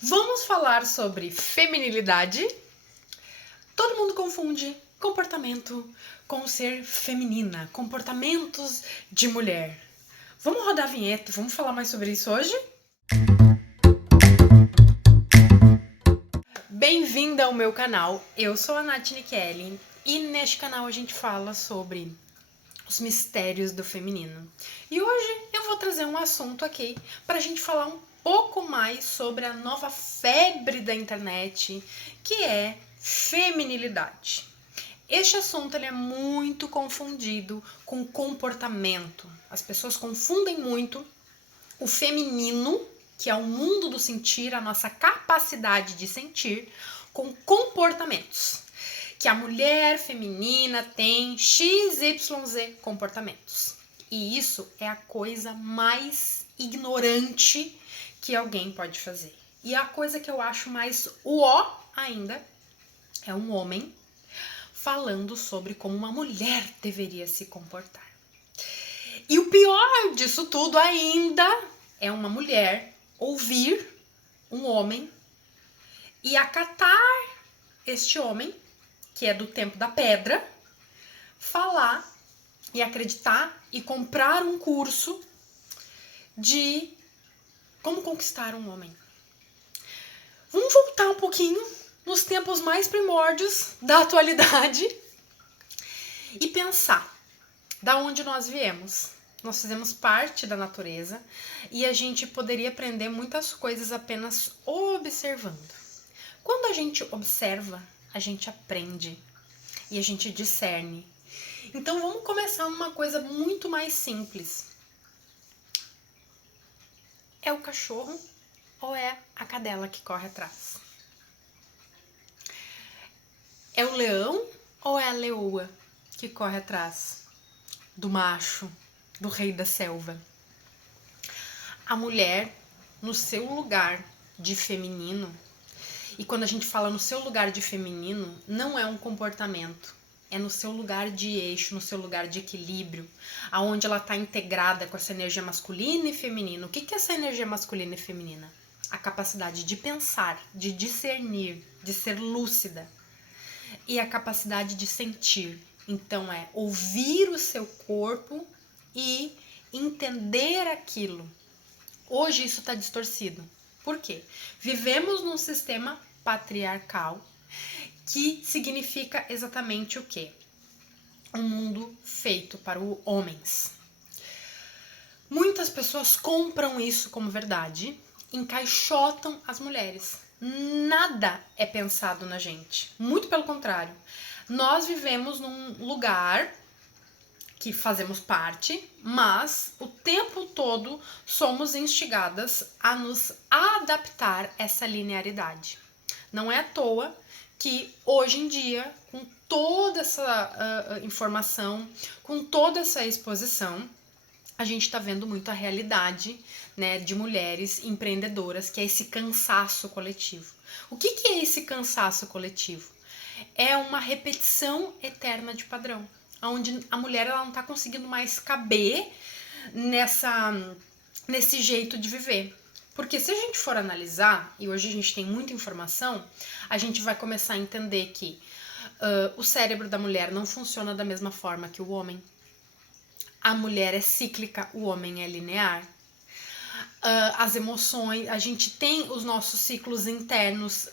Vamos falar sobre feminilidade? Todo mundo confunde comportamento com ser feminina, comportamentos de mulher. Vamos rodar a vinheta, vamos falar mais sobre isso hoje? Bem-vinda ao meu canal, eu sou a Nath Kelly e neste canal a gente fala sobre os mistérios do feminino. E hoje eu vou trazer um assunto aqui para a gente falar um pouco mais sobre a nova febre da internet, que é feminilidade. Este assunto ele é muito confundido com comportamento. As pessoas confundem muito o feminino, que é o mundo do sentir, a nossa capacidade de sentir, com comportamentos. Que a mulher feminina tem XYZ comportamentos. E isso é a coisa mais ignorante que alguém pode fazer. E a coisa que eu acho mais uó ainda é um homem falando sobre como uma mulher deveria se comportar. E o pior disso tudo ainda é uma mulher ouvir um homem e acatar este homem, que é do tempo da pedra, falar e acreditar e comprar um curso de como conquistar um homem. Vamos voltar um pouquinho nos tempos mais primórdios da atualidade e pensar da onde nós viemos. Nós fizemos parte da natureza e a gente poderia aprender muitas coisas apenas observando. Quando a gente observa, a gente aprende e a gente discerne. Então vamos começar uma coisa muito mais simples. É o cachorro ou é a cadela que corre atrás? É o leão ou é a leoa que corre atrás do macho, do rei da selva? A mulher, no seu lugar de feminino, e quando a gente fala no seu lugar de feminino, não é um comportamento, é no seu lugar de eixo, no seu lugar de equilíbrio, aonde ela está integrada com essa energia masculina e feminina. O que é essa energia masculina e feminina? A capacidade de pensar, de discernir, de ser lúcida, e a capacidade de sentir. Então é ouvir o seu corpo e entender aquilo. Hoje isso está distorcido. Por quê? Vivemos num sistema patriarcal que significa exatamente o quê? Um mundo feito para os homens. Muitas pessoas compram isso como verdade, encaixotam as mulheres. Nada é pensado na gente. Muito pelo contrário. Nós vivemos num lugar que fazemos parte, mas o tempo todo somos instigadas a nos adaptar a essa linearidade. Não é à toa que hoje em dia, com toda essa informação, com toda essa exposição, a gente está vendo muito a realidade, né, de mulheres empreendedoras, que é esse cansaço coletivo. O que é esse cansaço coletivo? É uma repetição eterna de padrão, onde a mulher ela não está conseguindo mais caber nesse jeito de viver. Porque se a gente for analisar, e hoje a gente tem muita informação, a gente vai começar a entender que o cérebro da mulher não funciona da mesma forma que o homem. A mulher é cíclica, o homem é linear. As emoções, a gente tem os nossos ciclos internos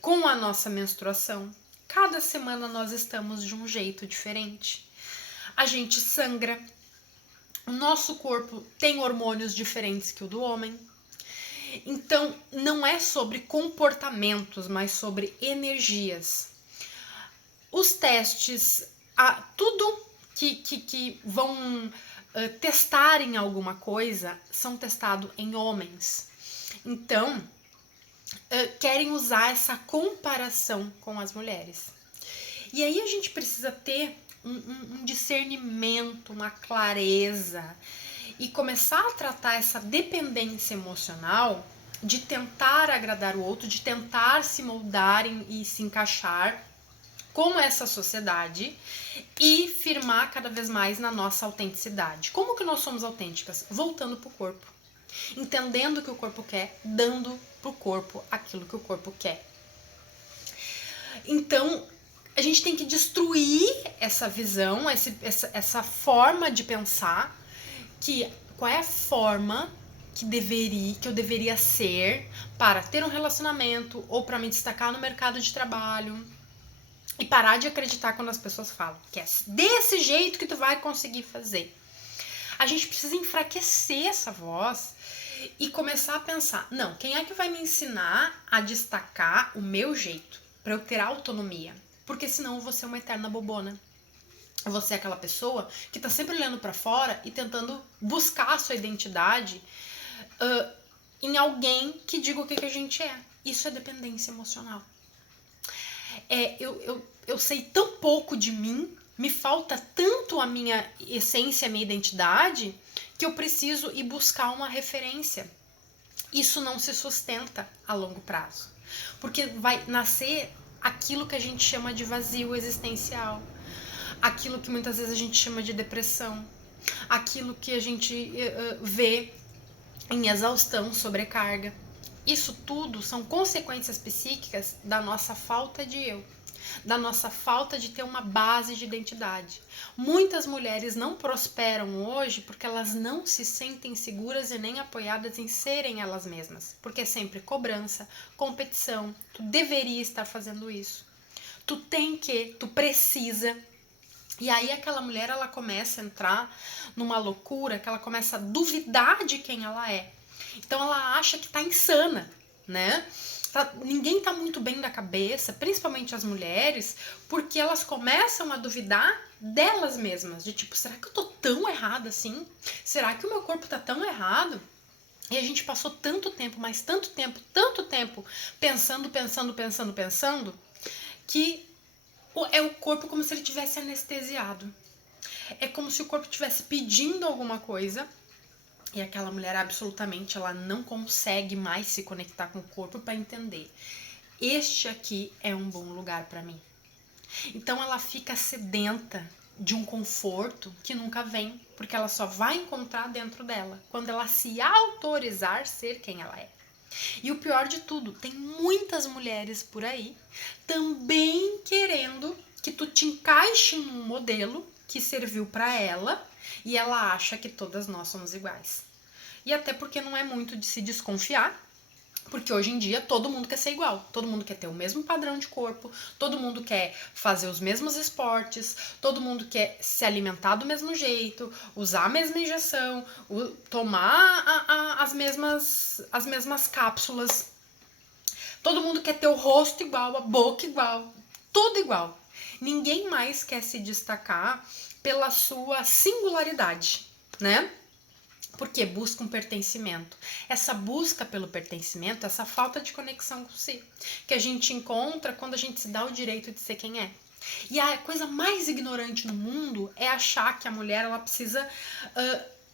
com a nossa menstruação. Cada semana nós estamos de um jeito diferente. A gente sangra. O nosso corpo tem hormônios diferentes que o do homem. Então, não é sobre comportamentos, mas sobre energias. Os testes, tudo que vão testar em alguma coisa são testados em homens. Então, querem usar essa comparação com as mulheres. E aí a gente precisa ter um discernimento, uma clareza e começar a tratar essa dependência emocional de tentar agradar o outro, de tentar se moldar e se encaixar com essa sociedade e firmar cada vez mais na nossa autenticidade. Como que nós somos autênticas? Voltando pro corpo. entendendo o que o corpo quer, dando pro corpo aquilo que o corpo quer. Então, a gente tem que destruir essa visão, essa forma de pensar, que qual é a forma que eu deveria ser para ter um relacionamento ou para me destacar no mercado de trabalho, e parar de acreditar quando as pessoas falam que é desse jeito que tu vai conseguir fazer. A gente precisa enfraquecer essa voz e começar a pensar, não, quem é que vai me ensinar a destacar o meu jeito para eu ter autonomia? Porque senão eu vou ser uma eterna bobona. Eu vou ser aquela pessoa que tá sempre olhando para fora e tentando buscar a sua identidade em alguém que diga o que a gente é. Isso é dependência emocional. Eu sei tão pouco de mim, me falta tanto a minha essência, a minha identidade, que eu preciso ir buscar uma referência. Isso não se sustenta a longo prazo, porque vai nascer aquilo que a gente chama de vazio existencial, aquilo que muitas vezes a gente chama de depressão, aquilo que a gente vê em exaustão, sobrecarga. Isso tudo são consequências psíquicas da nossa falta de eu, da nossa falta de ter uma base de identidade. Muitas mulheres não prosperam hoje porque elas não se sentem seguras e nem apoiadas em serem elas mesmas, porque é sempre cobrança, competição, tu deveria estar fazendo isso, tu tem que, tu precisa. E aí aquela mulher, ela começa a entrar numa loucura, que ela começa a duvidar de quem ela é. Então ela acha que tá insana, né? Ninguém tá muito bem da cabeça, principalmente as mulheres, porque elas começam a duvidar delas mesmas. De tipo, será que eu tô tão errada assim? Será que o meu corpo tá tão errado? E a gente passou tanto tempo, mas tanto tempo, pensando, que é o corpo como se ele tivesse anestesiado. É como se o corpo estivesse pedindo alguma coisa e aquela mulher absolutamente ela não consegue mais se conectar com o corpo para entender. Este aqui é um bom lugar para mim. Então ela fica sedenta de um conforto que nunca vem, porque ela só vai encontrar dentro dela quando ela se autorizar ser quem ela é. E o pior de tudo, tem muitas mulheres por aí também querendo que tu te encaixe num modelo que serviu para ela e ela acha que todas nós somos iguais. E até porque não é muito de se desconfiar, porque hoje em dia todo mundo quer ser igual, todo mundo quer ter o mesmo padrão de corpo, todo mundo quer fazer os mesmos esportes, todo mundo quer se alimentar do mesmo jeito, usar a mesma injeção, tomar as mesmas cápsulas. Todo mundo quer ter o rosto igual, a boca igual, tudo igual. Ninguém mais quer se destacar pela sua singularidade, né? Porque busca um pertencimento. Essa busca pelo pertencimento, essa falta de conexão com si, que a gente encontra quando a gente se dá o direito de ser quem é. E a coisa mais ignorante no mundo é achar que a mulher ela precisa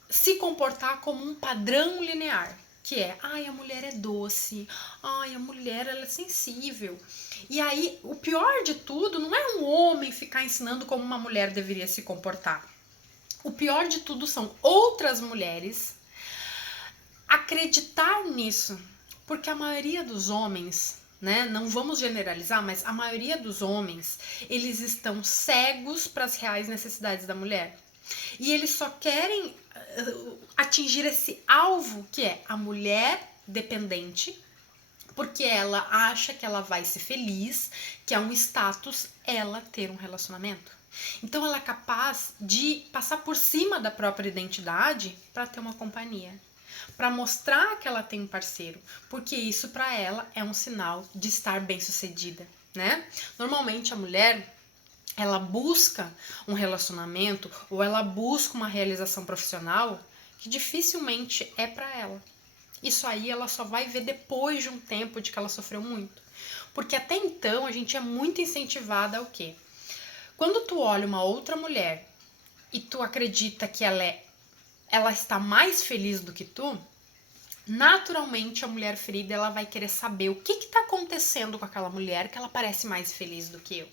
se comportar como um padrão linear, que é, ai, a mulher é doce, ai, a mulher ela é sensível. E aí, o pior de tudo não é um homem ficar ensinando como uma mulher deveria se comportar. O pior de tudo são outras mulheres acreditar nisso, porque a maioria dos homens, né, não vamos generalizar, mas a maioria dos homens, eles estão cegos para as reais necessidades da mulher. E eles só querem atingir esse alvo que é a mulher dependente, porque ela acha que ela vai ser feliz, que é um status ela ter um relacionamento. Então ela é capaz de passar por cima da própria identidade para ter uma companhia, para mostrar que ela tem um parceiro, porque isso para ela é um sinal de estar bem-sucedida, né? Normalmente a mulher ela busca um relacionamento ou ela busca uma realização profissional que dificilmente é para ela. Isso aí ela só vai ver depois de um tempo de que ela sofreu muito, porque até então a gente é muito incentivada ao quê? Quando tu olha uma outra mulher e tu acredita que ela está mais feliz do que tu, naturalmente a mulher ferida ela vai querer saber o que está acontecendo com aquela mulher que ela parece mais feliz do que eu.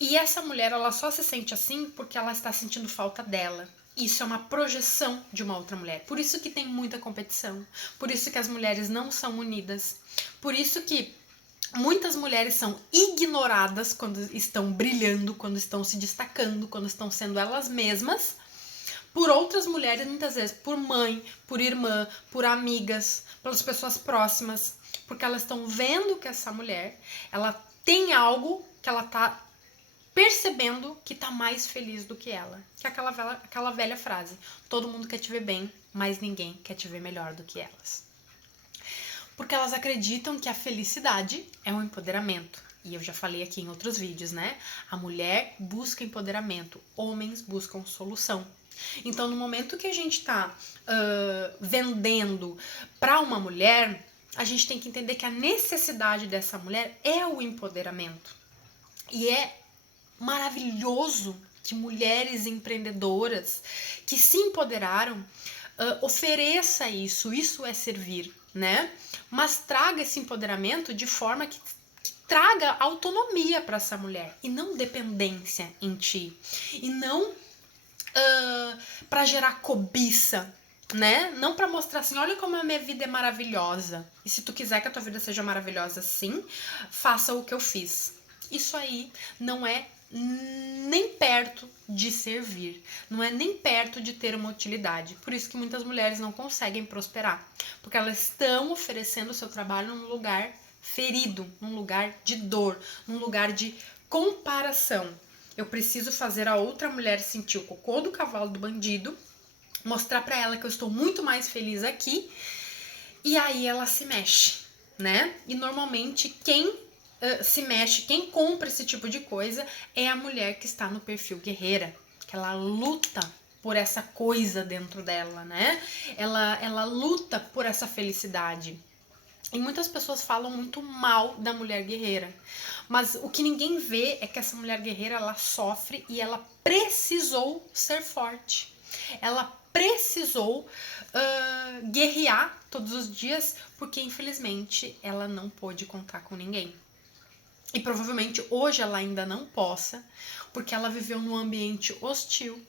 E essa mulher ela só se sente assim porque ela está sentindo falta dela. Isso é uma projeção de uma outra mulher. Por isso que tem muita competição. Por isso que as mulheres não são unidas. Por isso que muitas mulheres são ignoradas quando estão brilhando, quando estão se destacando, quando estão sendo elas mesmas, por outras mulheres, muitas vezes por mãe, por irmã, por amigas, pelas pessoas próximas, porque elas estão vendo que essa mulher, ela tem algo que ela tá percebendo que tá mais feliz do que ela. Que é aquela velha frase: todo mundo quer te ver bem, mas ninguém quer te ver melhor do que elas. Porque elas acreditam que a felicidade é um empoderamento. E eu já falei aqui em outros vídeos, né? A mulher busca empoderamento, homens buscam solução. Então, no momento que a gente tá vendendo para uma mulher, a gente tem que entender que a necessidade dessa mulher é o empoderamento. E é maravilhoso que mulheres empreendedoras que se empoderaram ofereça isso. Isso é servir, né? Mas traga esse empoderamento de forma que traga autonomia para essa mulher e não dependência em ti. E não para gerar cobiça, né? Não para mostrar assim, olha como a minha vida é maravilhosa. E se tu quiser que a tua vida seja maravilhosa sim, faça o que eu fiz. Isso aí não é nem perto de servir, não é nem perto de ter uma utilidade. Por isso que muitas mulheres não conseguem prosperar, porque elas estão oferecendo o seu trabalho num lugar ferido, num lugar de dor, num lugar de comparação. Eu preciso fazer a outra mulher sentir o cocô do cavalo do bandido, mostrar pra ela que eu estou muito mais feliz aqui, e aí ela se mexe, né? E normalmente quem se mexe, quem compra esse tipo de coisa é a mulher que está no perfil guerreira, que ela luta por essa coisa dentro dela, né? Ela luta por essa felicidade. E muitas pessoas falam muito mal da mulher guerreira. Mas o que ninguém vê é que essa mulher guerreira, ela sofre e ela precisou ser forte. Ela precisou guerrear todos os dias, porque infelizmente ela não pôde contar com ninguém. E provavelmente hoje ela ainda não possa, porque ela viveu num ambiente hostil,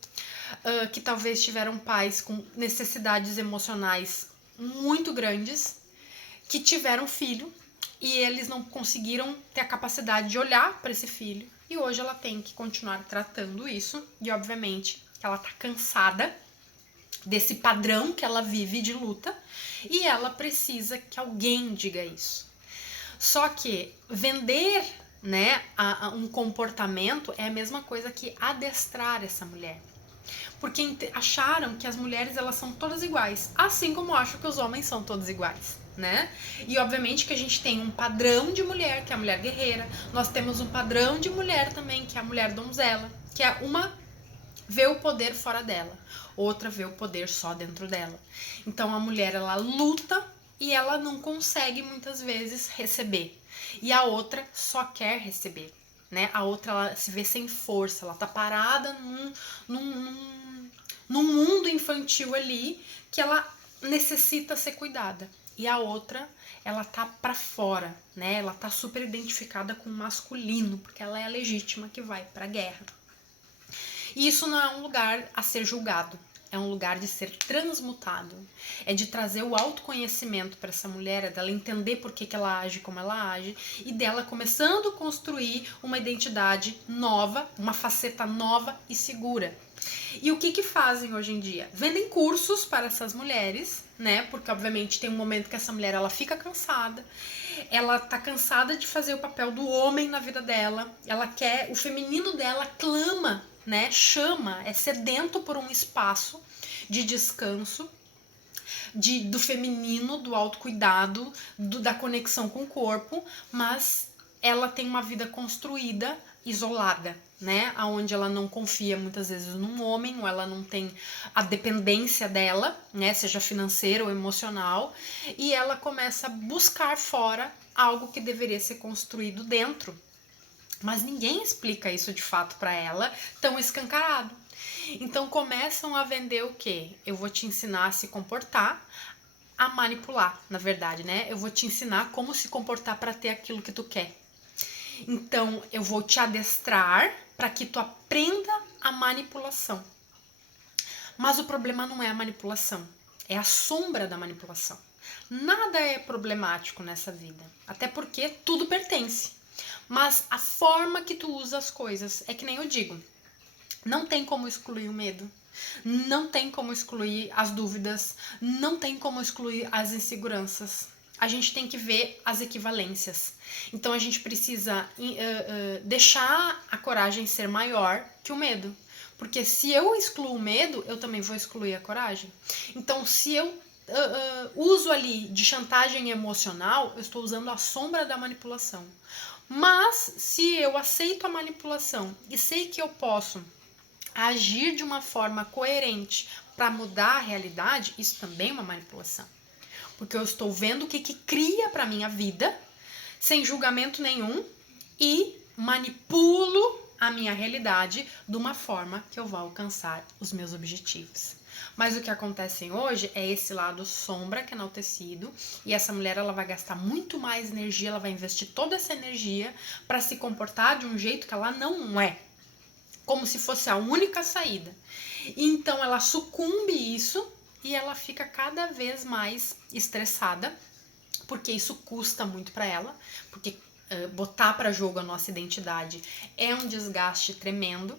que talvez tiveram pais com necessidades emocionais muito grandes, que tiveram filho e eles não conseguiram ter a capacidade de olhar para esse filho. E hoje ela tem que continuar tratando isso. E obviamente ela tá cansada desse padrão que ela vive de luta. E ela precisa que alguém diga isso. Só que vender, né, um comportamento é a mesma coisa que adestrar essa mulher. Porque acharam que as mulheres elas são todas iguais, assim como acham que os homens são todos iguais, né? E obviamente que a gente tem um padrão de mulher, que é a mulher guerreira. Nós temos um padrão de mulher também, que é a mulher donzela, que é uma vê o poder fora dela, outra vê o poder só dentro dela. Então a mulher ela luta e ela não consegue muitas vezes receber. E a outra só quer receber, né? A outra ela se vê sem força, ela tá parada num mundo infantil ali que ela necessita ser cuidada. E a outra, ela tá pra fora, né? Ela tá super identificada com o masculino, porque ela é a legítima que vai pra guerra. E isso não é um lugar a ser julgado. É um lugar de ser transmutado. É de trazer o autoconhecimento para essa mulher, é dela entender por que ela age como ela age e dela começando a construir uma identidade nova, uma faceta nova e segura. E o que fazem hoje em dia? Vendem cursos para essas mulheres, né? Porque obviamente tem um momento que essa mulher ela fica cansada, ela tá cansada de fazer o papel do homem na vida dela, ela quer, o feminino dela clama, né? Chama, é sedento por um espaço de descanso, do feminino, do autocuidado, da conexão com o corpo, mas ela tem uma vida construída, isolada, né? Onde ela não confia muitas vezes num homem, ou ela não tem a dependência dela, né? Seja financeira ou emocional, e ela começa a buscar fora algo que deveria ser construído dentro. Mas ninguém explica isso de fato para ela, tão escancarado. Então começam a vender o quê? Eu vou te ensinar a se comportar, a manipular, na verdade, né? Eu vou te ensinar como se comportar para ter aquilo que tu quer. Então eu vou te adestrar para que tu aprenda a manipulação. Mas o problema não é a manipulação, é a sombra da manipulação. Nada é problemático nessa vida, até porque tudo pertence. Mas a forma que tu usa as coisas, é que nem eu digo, não tem como excluir o medo, não tem como excluir as dúvidas, não tem como excluir as inseguranças. A gente tem que ver as equivalências. Então a gente precisa deixar a coragem ser maior que o medo. Porque se eu excluo o medo, eu também vou excluir a coragem. Então, se eu uso ali de chantagem emocional, eu estou usando a sombra da manipulação. Mas, se eu aceito a manipulação e sei que eu posso agir de uma forma coerente para mudar a realidade, isso também é uma manipulação. Porque eu estou vendo o que cria para minha vida, sem julgamento nenhum, e manipulo a minha realidade de uma forma que eu vou alcançar os meus objetivos. Mas o que acontece hoje é esse lado sombra que é enaltecido, e essa mulher ela vai gastar muito mais energia, ela vai investir toda essa energia para se comportar de um jeito que ela não é, como se fosse a única saída. Então ela sucumbe isso e ela fica cada vez mais estressada, porque isso custa muito para ela, porque botar para jogo a nossa identidade é um desgaste tremendo,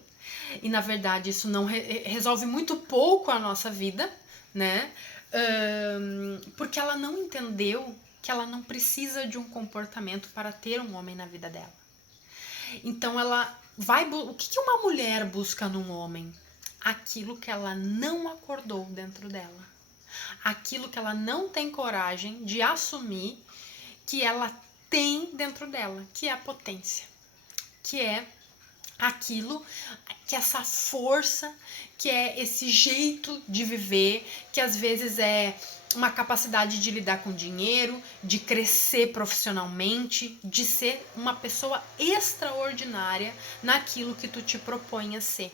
e na verdade isso não resolve muito pouco a nossa vida, né? Porque ela não entendeu que ela não precisa de um comportamento para ter um homem na vida dela. Então ela vai... O que uma mulher busca num homem? Aquilo que ela não acordou dentro dela. Aquilo que ela não tem coragem de assumir que ela tem dentro dela, que é a potência, que é aquilo, que é essa força, que é esse jeito de viver, que às vezes é uma capacidade de lidar com dinheiro, de crescer profissionalmente, de ser uma pessoa extraordinária naquilo que tu te propõe a ser.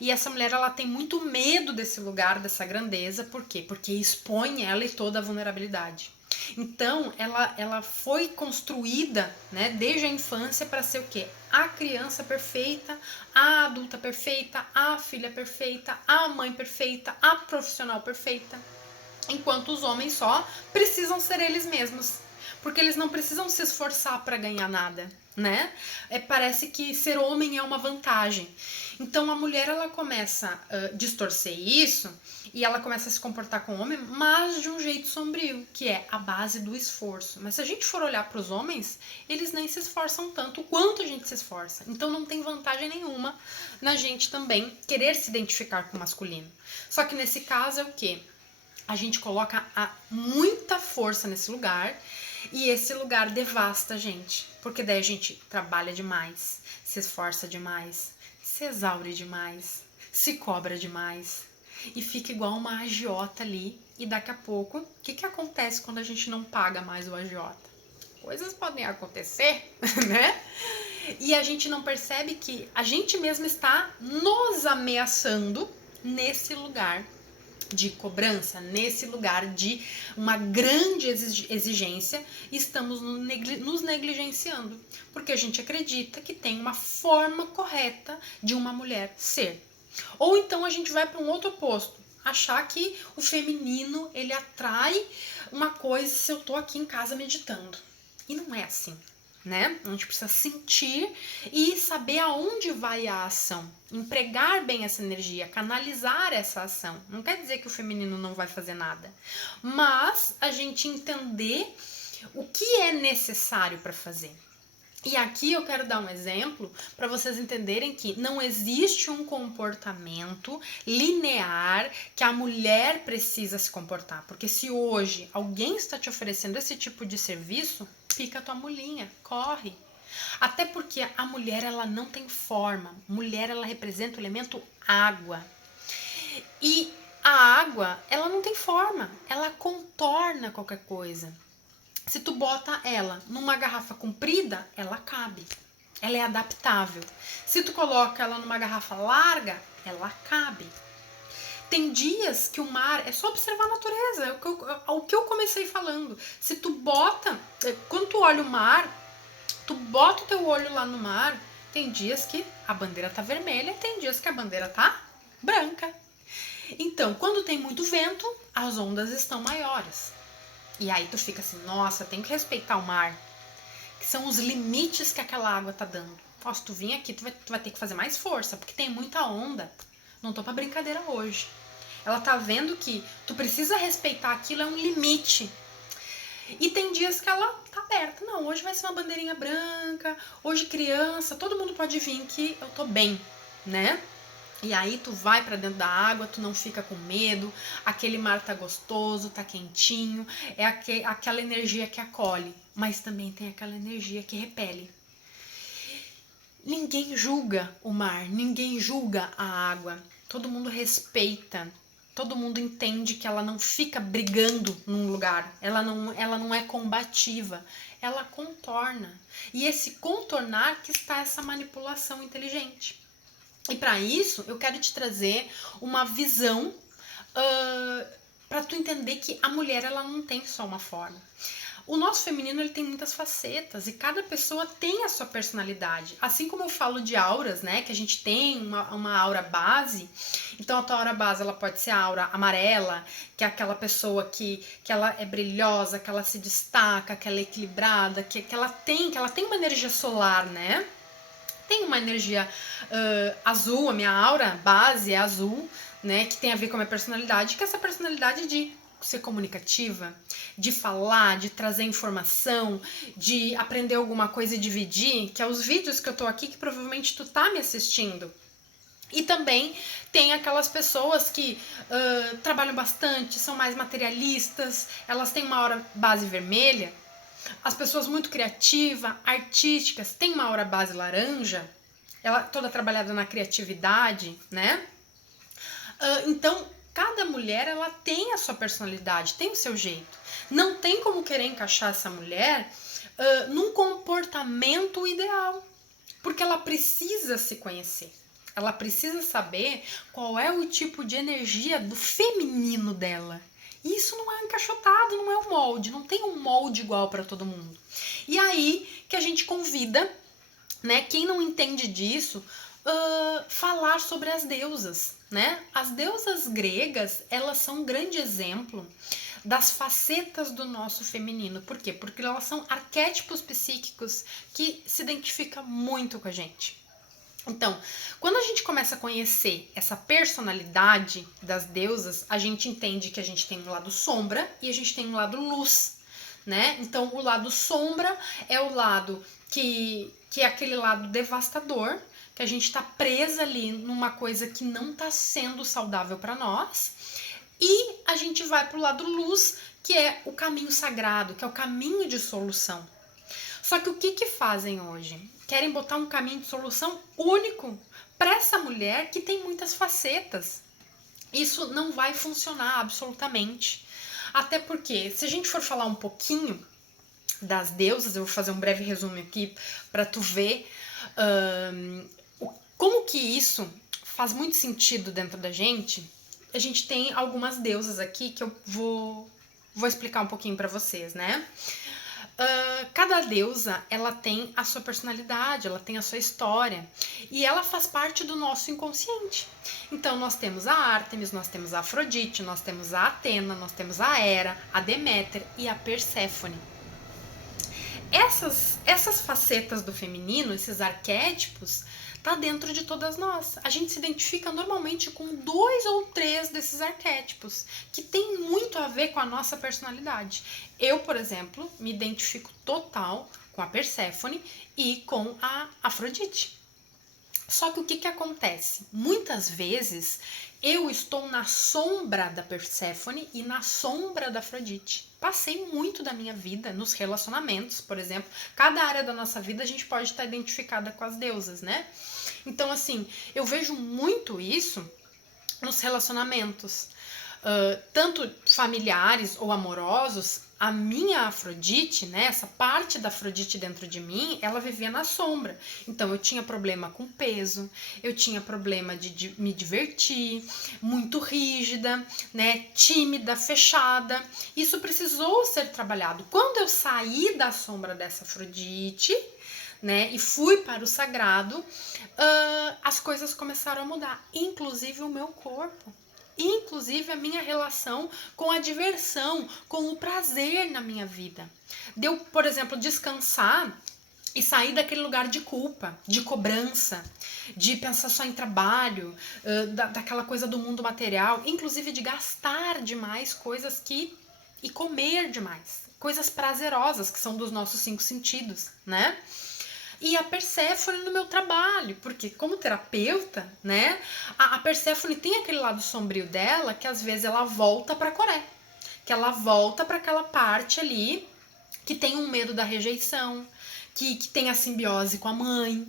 E essa mulher, ela tem muito medo desse lugar, dessa grandeza. Por quê? Porque expõe ela e toda a vulnerabilidade. Então, ela foi construída, né, desde a infância para ser o quê? A criança perfeita, a adulta perfeita, a filha perfeita, a mãe perfeita, a profissional perfeita. Enquanto os homens só precisam ser eles mesmos, porque eles não precisam se esforçar para ganhar nada, né? Parece que ser homem é uma vantagem. Então a mulher, ela começa a distorcer isso e ela começa a se comportar com o homem, mas de um jeito sombrio, que é a base do esforço. Mas se a gente for olhar para os homens, eles nem se esforçam tanto quanto a gente se esforça. Então não tem vantagem nenhuma na gente também querer se identificar com o masculino. Só que nesse caso é o quê? A gente coloca muita força nesse lugar e esse lugar devasta a gente. Porque daí a gente trabalha demais, se esforça demais, se exaure demais, se cobra demais e fica igual uma agiota ali. E daqui a pouco, o que acontece quando a gente não paga mais o agiota? Coisas podem acontecer, né? E a gente não percebe que a gente mesmo está nos ameaçando nesse lugar de cobrança, nesse lugar de uma grande exigência, estamos nos negligenciando, porque a gente acredita que tem uma forma correta de uma mulher ser. Ou então a gente vai para um outro oposto, achar que o feminino, ele atrai uma coisa se eu tô aqui em casa meditando. E não é assim, né? A gente precisa sentir e saber aonde vai a ação, empregar bem essa energia, canalizar essa ação. Não quer dizer que o feminino não vai fazer nada, mas a gente entender o que é necessário para fazer. E aqui eu quero dar um exemplo para vocês entenderem que não existe um comportamento linear que a mulher precisa se comportar. Porque se hoje alguém está te oferecendo esse tipo de serviço, pica a tua mulinha, corre. Até porque a mulher, ela não tem forma. Mulher, ela representa o elemento água. E a água, ela não tem forma. Ela contorna qualquer coisa. Se tu bota ela numa garrafa comprida, ela cabe. Ela é adaptável. Se tu coloca ela numa garrafa larga, ela cabe. Tem dias que o mar... É só observar a natureza. É o que eu comecei falando. Se tu bota... Quando tu olha o mar, tu bota o teu olho lá no mar, tem dias que a bandeira tá vermelha, tem dias que a bandeira tá branca. Então, quando tem muito vento, as ondas estão maiores. E aí tu fica assim, nossa, tem que respeitar o mar, que são os limites que aquela água tá dando. Ó, se tu vir aqui, tu vai ter que fazer mais força, porque tem muita onda. Não tô pra brincadeira hoje. Ela tá vendo que tu precisa respeitar aquilo, é um limite. E tem dias que ela tá aberta. Não, hoje vai ser uma bandeirinha branca, hoje criança, todo mundo pode vir que eu tô bem, né? E aí tu vai pra dentro da água, tu não fica com medo, aquele mar tá gostoso, tá quentinho, é aquela energia que acolhe, mas também tem aquela energia que repele. Ninguém julga o mar, ninguém julga a água, todo mundo respeita, todo mundo entende que ela não fica brigando num lugar, ela não é combativa, ela contorna. E esse contornar que está essa manipulação inteligente. E para isso, eu quero te trazer uma visão para tu entender que a mulher ela não tem só uma forma. O nosso feminino ele tem muitas facetas e cada pessoa tem a sua personalidade. Assim como eu falo de auras, né, que a gente tem uma aura base. Então a tua aura base ela pode ser a aura amarela, que é aquela pessoa que ela é brilhosa, que ela se destaca, que ela é equilibrada, que ela tem uma energia solar, né? Tem uma energia azul, a minha aura base é azul, né? Que tem a ver com a minha personalidade, que é essa personalidade de ser comunicativa, de falar, de trazer informação, de aprender alguma coisa e dividir, que é os vídeos que eu tô aqui, que provavelmente tu tá me assistindo. E também tem aquelas pessoas que trabalham bastante, são mais materialistas, elas têm uma aura base vermelha. As pessoas muito criativas, artísticas, têm uma aura base laranja, ela toda trabalhada na criatividade, né? Então, cada mulher ela tem a sua personalidade, tem o seu jeito. Não tem como querer encaixar essa mulher num comportamento ideal, porque ela precisa se conhecer. Ela precisa saber qual é o tipo de energia do feminino dela. E isso não é encaixotado, não é um molde, não tem um molde igual para todo mundo. E aí que a gente convida, né, quem não entende disso, falar sobre as deusas, né? As deusas gregas, elas são um grande exemplo das facetas do nosso feminino. Por quê? Porque elas são arquétipos psíquicos que se identificam muito com a gente. Então, quando a gente começa a conhecer essa personalidade das deusas, a gente entende que a gente tem um lado sombra e a gente tem um lado luz, né? Então, o lado sombra é o lado que é aquele lado devastador, que a gente tá presa ali numa coisa que não tá sendo saudável para nós. E a gente vai pro lado luz, que é o caminho sagrado, que é o caminho de solução. Só que o que fazem hoje? Querem botar um caminho de solução único para essa mulher que tem muitas facetas. Isso não vai funcionar absolutamente. Até porque, se a gente for falar um pouquinho das deusas, eu vou fazer um breve resumo aqui para tu ver como que isso faz muito sentido dentro da gente. A gente tem algumas deusas aqui que eu vou explicar um pouquinho para vocês, né? Cada deusa ela tem a sua personalidade, ela tem a sua história e ela faz parte do nosso inconsciente. Então nós temos a Ártemis, nós temos a Afrodite, nós temos a Atena, nós temos a Hera, a Deméter e a Perséfone. Essas facetas do feminino, esses arquétipos, tá dentro de todas nós. A gente se identifica normalmente com 2 ou 3 desses arquétipos, que tem muito a ver com a nossa personalidade. Eu, por exemplo, me identifico total com a Perséfone e com a Afrodite. Só que o que acontece? Muitas vezes eu estou na sombra da Perséfone e na sombra da Afrodite. Passei muito da minha vida nos relacionamentos, por exemplo. Cada área da nossa vida a gente pode estar identificada com as deusas, né? Então, assim, eu vejo muito isso nos relacionamentos. Tanto familiares ou amorosos, a minha Afrodite, né, essa parte da Afrodite dentro de mim, ela vivia na sombra. Então eu tinha problema com peso, eu tinha problema de me divertir, muito rígida, né, tímida, fechada. Isso precisou ser trabalhado. Quando eu saí da sombra dessa Afrodite, né, e fui para o sagrado, as coisas começaram a mudar, inclusive o meu corpo. inclusive a minha relação com a diversão, com o prazer na minha vida. De eu, por exemplo, descansar e sair daquele lugar de culpa, de cobrança, de pensar só em trabalho, daquela coisa do mundo material, inclusive de gastar demais coisas e comer demais. Coisas prazerosas, que são dos nossos 5 sentidos, né? E a Perséfone no meu trabalho, porque como terapeuta, né, a Perséfone tem aquele lado sombrio dela que às vezes ela volta para Coré, que ela volta para aquela parte ali que tem um medo da rejeição, que tem a simbiose com a mãe,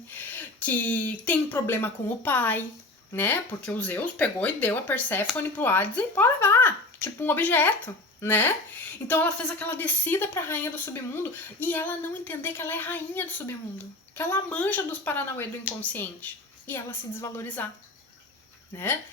que tem problema com o pai, né? Porque o Zeus pegou e deu a Perséfone pro Hades e pode levar, tipo um objeto, né? Então ela fez aquela descida pra rainha do submundo e ela não entender que ela é rainha do submundo, que ela manja dos paranauê do inconsciente e ela se desvalorizar, né?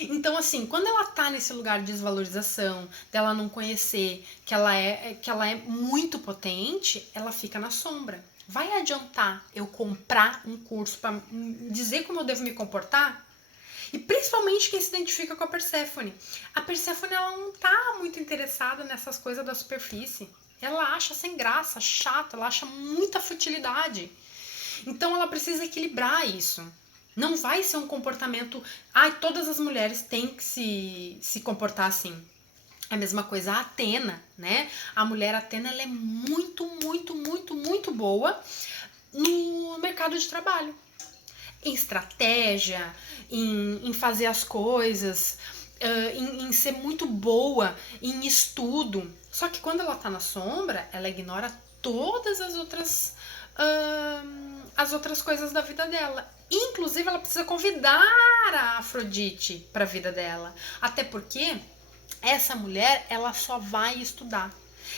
Então, assim, quando ela tá nesse lugar de desvalorização, dela não conhecer que ela é muito potente, ela fica na sombra. Vai adiantar eu comprar um curso para dizer como eu devo me comportar? E principalmente quem se identifica com a Perséfone. A Perséfone, ela não tá muito interessada nessas coisas da superfície. Ela acha sem graça, chato, ela acha muita futilidade. Então ela precisa equilibrar isso. Não vai ser um comportamento... todas as mulheres têm que se comportar assim. É a mesma coisa a Atena, né? A mulher Atena, ela é muito, muito, muito, muito boa no mercado de trabalho. Em estratégia, em fazer as coisas, em ser muito boa em estudo. Só que quando ela tá na sombra, ela ignora todas as outras coisas da vida dela. Inclusive, ela precisa convidar a Afrodite para a vida dela. Até porque essa mulher, ela só vai estudar.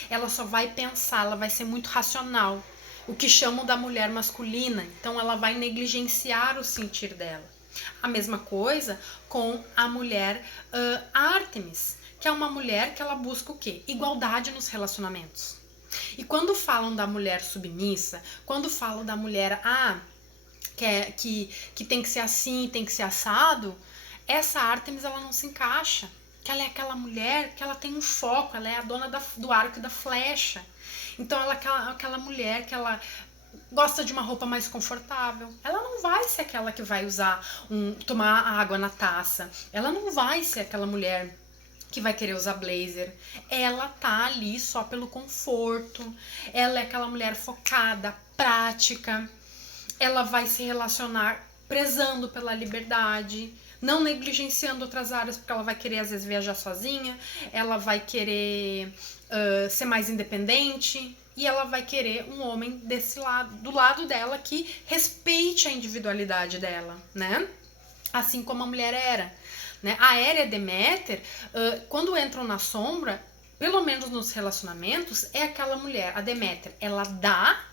Ela só vai pensar, ela vai ser muito racional. O que chamam da mulher masculina. Então, ela vai negligenciar o sentir dela. A mesma coisa com a mulher Ártemis, que é uma mulher que ela busca o quê? Igualdade nos relacionamentos. E quando falam da mulher submissa, quando falam da mulher que tem que ser assim, tem que ser assado, essa Ártemis, ela não se encaixa. Que ela é aquela mulher que ela tem um foco, ela é a dona do arco e da flecha. Então ela é aquela mulher que ela gosta de uma roupa mais confortável. Ela não vai ser aquela que vai tomar água na taça. Ela não vai ser aquela mulher que vai querer usar blazer. Ela tá ali só pelo conforto. Ela é aquela mulher focada, prática. Ela vai se relacionar prezando pela liberdade, não negligenciando outras áreas, porque ela vai querer às vezes viajar sozinha, ela vai querer ser mais independente, e ela vai querer um homem do lado dela, que respeite a individualidade dela, né? Assim como a mulher era, né? A Héria e a Deméter, quando entram na sombra, pelo menos nos relacionamentos, é aquela mulher, a Deméter, ela dá,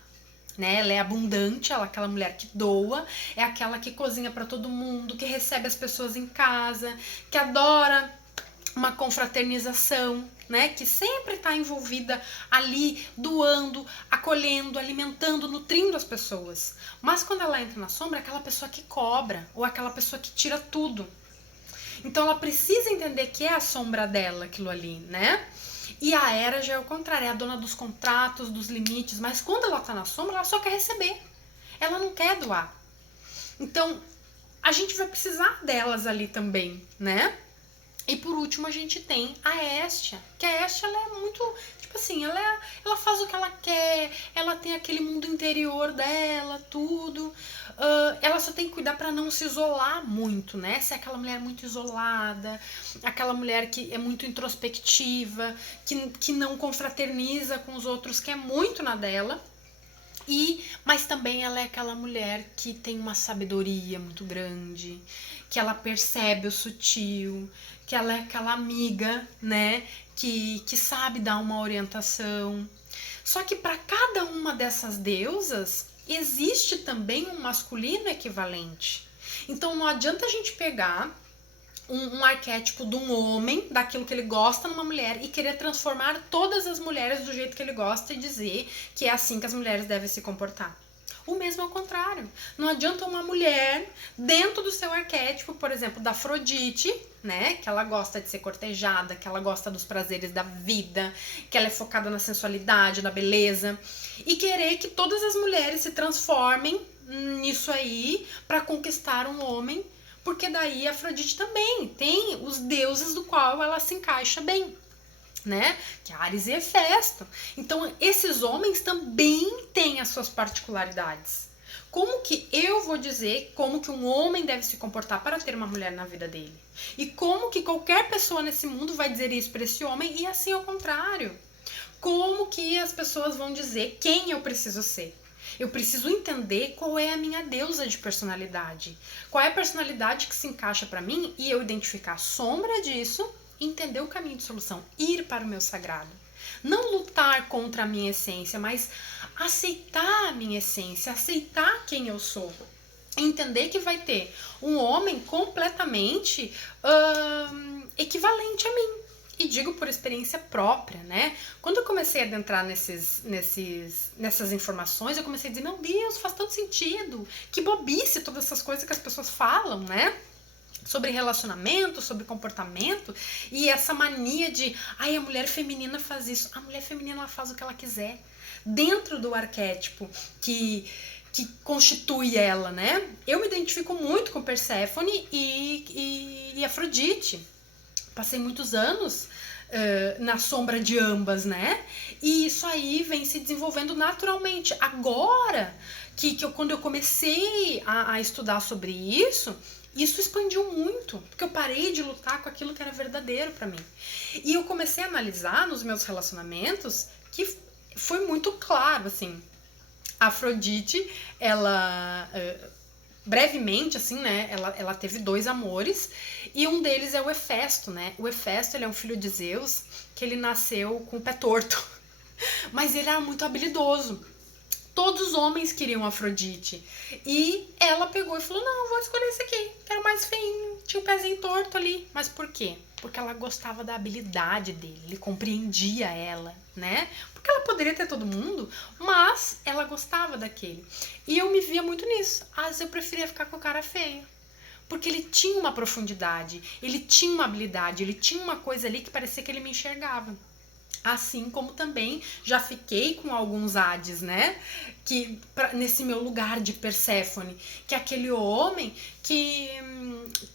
né? Ela é abundante, ela é aquela mulher que doa, é aquela que cozinha para todo mundo, que recebe as pessoas em casa, que adora uma confraternização, né? Que sempre está envolvida ali, doando, acolhendo, alimentando, nutrindo as pessoas. Mas quando ela entra na sombra, é aquela pessoa que cobra, ou aquela pessoa que tira tudo. Então ela precisa entender que é a sombra dela aquilo ali, né? E a Hera já é o contrário, é a dona dos contratos, dos limites, mas quando ela tá na sombra, ela só quer receber. Ela não quer doar. Então, a gente vai precisar delas ali também, né? E por último, a gente tem a Hestia, que a Hestia, ela é muito, tipo assim, ela faz o que ela quer, ela tem aquele mundo interior dela, tudo. Ela só tem que cuidar para não se isolar muito, né? Se é aquela mulher muito isolada, aquela mulher que é muito introspectiva, que não confraterniza com os outros, que é muito na dela. Mas também ela é aquela mulher que tem uma sabedoria muito grande, que ela percebe o sutil, que ela é aquela amiga, né, que sabe dar uma orientação. Só que para cada uma dessas deusas existe também um masculino equivalente. Então não adianta a gente pegar um arquétipo de um homem, daquilo que ele gosta numa mulher, e querer transformar todas as mulheres do jeito que ele gosta e dizer que é assim que as mulheres devem se comportar. O mesmo é o contrário. Não adianta uma mulher dentro do seu arquétipo, por exemplo, da Afrodite, né? Que ela gosta de ser cortejada, que ela gosta dos prazeres da vida, que ela é focada na sensualidade, na beleza, e querer que todas as mulheres se transformem nisso aí para conquistar um homem, porque daí a Afrodite também tem os deuses do qual ela se encaixa bem, né? Que é Áries e Hefesto. Então, esses homens também têm as suas particularidades. Como que eu vou dizer como que um homem deve se comportar para ter uma mulher na vida dele? E como que qualquer pessoa nesse mundo vai dizer isso para esse homem e assim ao contrário? Como que as pessoas vão dizer quem eu preciso ser? Eu preciso entender qual é a minha deusa de personalidade. Qual é a personalidade que se encaixa para mim e eu identificar a sombra disso, entender o caminho de solução, ir para o meu sagrado. Não lutar contra a minha essência, mas aceitar a minha essência, aceitar quem eu sou. Entender que vai ter um homem completamente equivalente a mim. E digo por experiência própria, né? Quando eu comecei a adentrar nessas informações, eu comecei a dizer, meu Deus, faz tanto sentido. Que bobice todas essas coisas que as pessoas falam, né? Sobre relacionamento, sobre comportamento, e essa mania de, ai, a mulher feminina faz isso. A mulher feminina, ela faz o que ela quiser. Dentro do arquétipo que constitui ela, né? Eu me identifico muito com Perséfone e Afrodite. Passei muitos anos na sombra de ambas, né? E isso aí vem se desenvolvendo naturalmente. Agora quando eu comecei a estudar sobre isso expandiu muito, porque eu parei de lutar com aquilo que era verdadeiro pra mim. E eu comecei a analisar nos meus relacionamentos que foi muito claro, assim, a Afrodite, ela brevemente, assim, né, ela teve 2 amores, e um deles é o Hefesto, né? O Hefesto, ele é um filho de Zeus, que ele nasceu com o pé torto, mas ele era muito habilidoso. Todos os homens queriam Afrodite. E ela pegou e falou, não, vou escolher esse aqui, que era mais feinho, tinha o pezinho torto ali. Mas por quê? Porque ela gostava da habilidade dele, ele compreendia ela, né? Porque ela poderia ter todo mundo, mas ela gostava daquele. E eu me via muito nisso. Às vezes eu preferia ficar com o cara feio. Porque ele tinha uma profundidade, ele tinha uma habilidade, ele tinha uma coisa ali que parecia que ele me enxergava. Assim como também já fiquei com alguns Hades, né? Nesse meu lugar de Perséfone, que é aquele homem que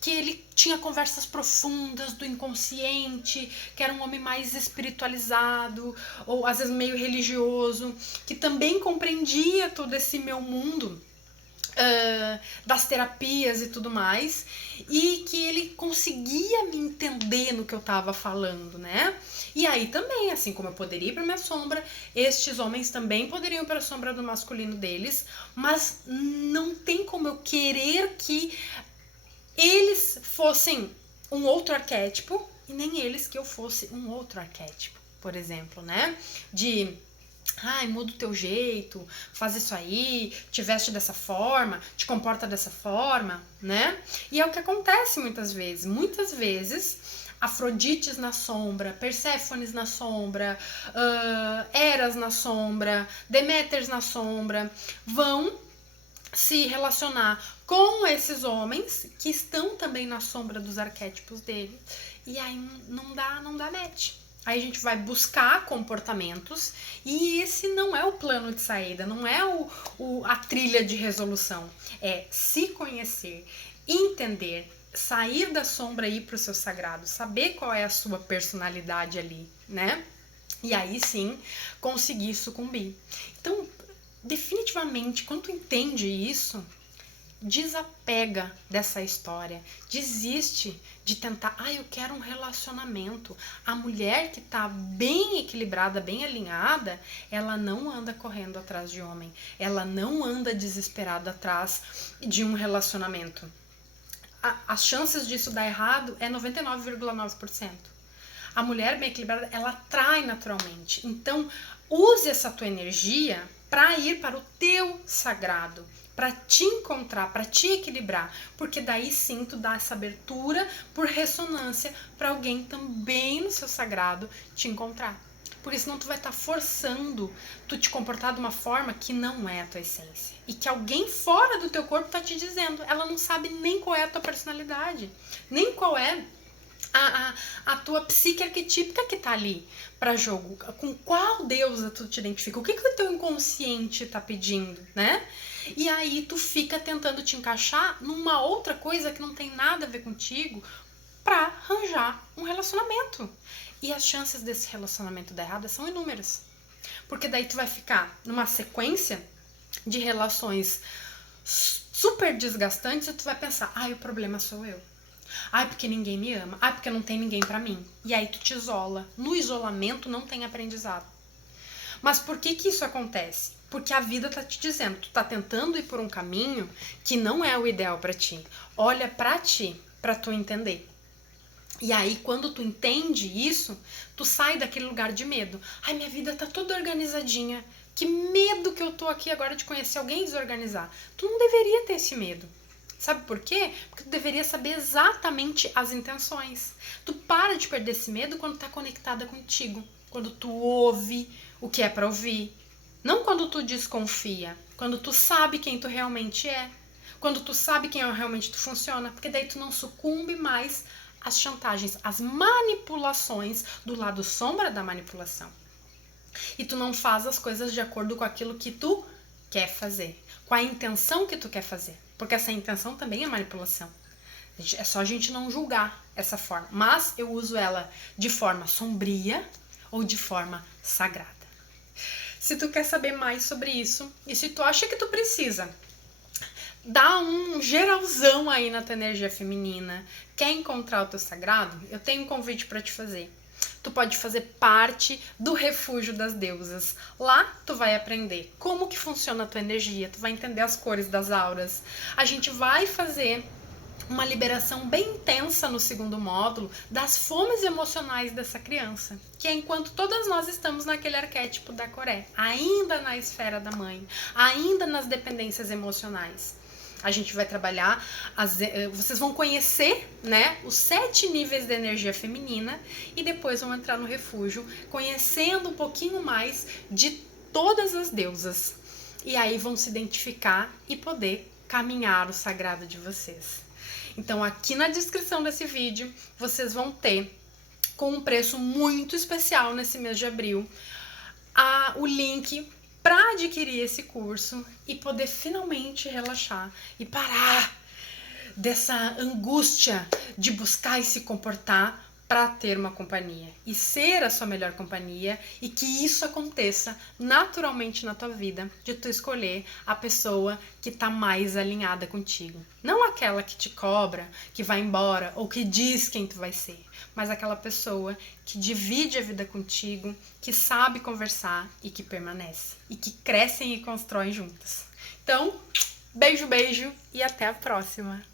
ele tinha conversas profundas do inconsciente, que era um homem mais espiritualizado, ou às vezes meio religioso, que também compreendia todo esse meu mundo. Das terapias e tudo mais, e que ele conseguia me entender no que eu tava falando, né? E aí também, assim como eu poderia ir pra minha sombra, estes homens também poderiam ir pra sombra do masculino deles, mas não tem como eu querer que eles fossem um outro arquétipo e nem eles que eu fosse um outro arquétipo, por exemplo, né? Ai, muda o teu jeito, faz isso aí, te veste dessa forma, te comporta dessa forma, né? E é o que acontece muitas vezes. Muitas vezes, Afrodites na sombra, Perséfones na sombra, Heras na sombra, Deméteres na sombra, vão se relacionar com esses homens que estão também na sombra dos arquétipos dele. E aí não dá match. Aí a gente vai buscar comportamentos e esse não é o plano de saída, não é a trilha de resolução. É se conhecer, entender, sair da sombra e ir para o seu sagrado, saber qual é a sua personalidade ali, né? E aí sim conseguir sucumbir. Então, definitivamente, quando tu entende isso, desapega dessa história, desiste de tentar, eu quero um relacionamento. A mulher que tá bem equilibrada, bem alinhada, ela não anda correndo atrás de homem, ela não anda desesperada atrás de um relacionamento. As chances disso dar errado é 99,9%. A mulher bem equilibrada, ela atrai naturalmente. Então, use essa tua energia para ir para o teu sagrado, para te encontrar, para te equilibrar, porque daí sim tu dá essa abertura por ressonância para alguém também no seu sagrado te encontrar. Porque senão tu vai estar forçando tu te comportar de uma forma que não é a tua essência. E que alguém fora do teu corpo tá te dizendo. Ela não sabe nem qual é a tua personalidade, nem qual é a tua psique arquetípica que tá ali para jogo. Com qual deusa tu te identifica? O que o teu inconsciente tá pedindo, né? E aí tu fica tentando te encaixar numa outra coisa que não tem nada a ver contigo pra arranjar um relacionamento. E as chances desse relacionamento dar errado são inúmeras. Porque daí tu vai ficar numa sequência de relações super desgastantes e tu vai pensar, o problema sou eu. Porque ninguém me ama. Porque não tem ninguém pra mim. E aí tu te isola. No isolamento não tem aprendizado. Mas por que isso acontece? Porque a vida tá te dizendo, tu tá tentando ir por um caminho que não é o ideal pra ti. Olha pra ti, pra tu entender. E aí, quando tu entende isso, tu sai daquele lugar de medo. Minha vida tá toda organizadinha. Que medo que eu tô aqui agora de conhecer alguém e desorganizar. Tu não deveria ter esse medo. Sabe por quê? Porque tu deveria saber exatamente as intenções. Tu para de perder esse medo quando tá conectada contigo. Quando tu ouve o que é pra ouvir. Não quando tu desconfia. Quando tu sabe quem tu realmente é. Quando tu sabe quem realmente tu funciona. Porque daí tu não sucumbe mais às chantagens, às manipulações do lado sombra da manipulação. E tu não faz as coisas de acordo com aquilo que tu quer fazer. Com a intenção que tu quer fazer. Porque essa intenção também é manipulação. É só a gente não julgar essa forma. Mas eu uso ela de forma sombria ou de forma sagrada. Se tu quer saber mais sobre isso, e se tu acha que tu precisa dar um geralzão aí na tua energia feminina, quer encontrar o teu sagrado, eu tenho um convite para te fazer. Tu pode fazer parte do Refúgio das Deusas. Lá tu vai aprender como que funciona a tua energia, tu vai entender as cores das auras. A gente vai fazer uma liberação bem intensa no segundo módulo das fomes emocionais dessa criança, que é enquanto todas nós estamos naquele arquétipo da Coré, ainda na esfera da mãe, ainda nas dependências emocionais. A gente vai trabalhar, vocês vão conhecer, né, os 7 níveis de energia feminina e depois vão entrar no refúgio, conhecendo um pouquinho mais de todas as deusas. E aí vão se identificar e poder caminhar o sagrado de vocês. Então aqui na descrição desse vídeo, vocês vão ter, com um preço muito especial nesse mês de abril, o link para adquirir esse curso e poder finalmente relaxar e parar dessa angústia de buscar e se comportar para ter uma companhia e ser a sua melhor companhia, e que isso aconteça naturalmente na tua vida, de tu escolher a pessoa que tá mais alinhada contigo. Não aquela que te cobra, que vai embora ou que diz quem tu vai ser, mas aquela pessoa que divide a vida contigo, que sabe conversar e que permanece, e que crescem e constroem juntas. Então, beijo, beijo e até a próxima!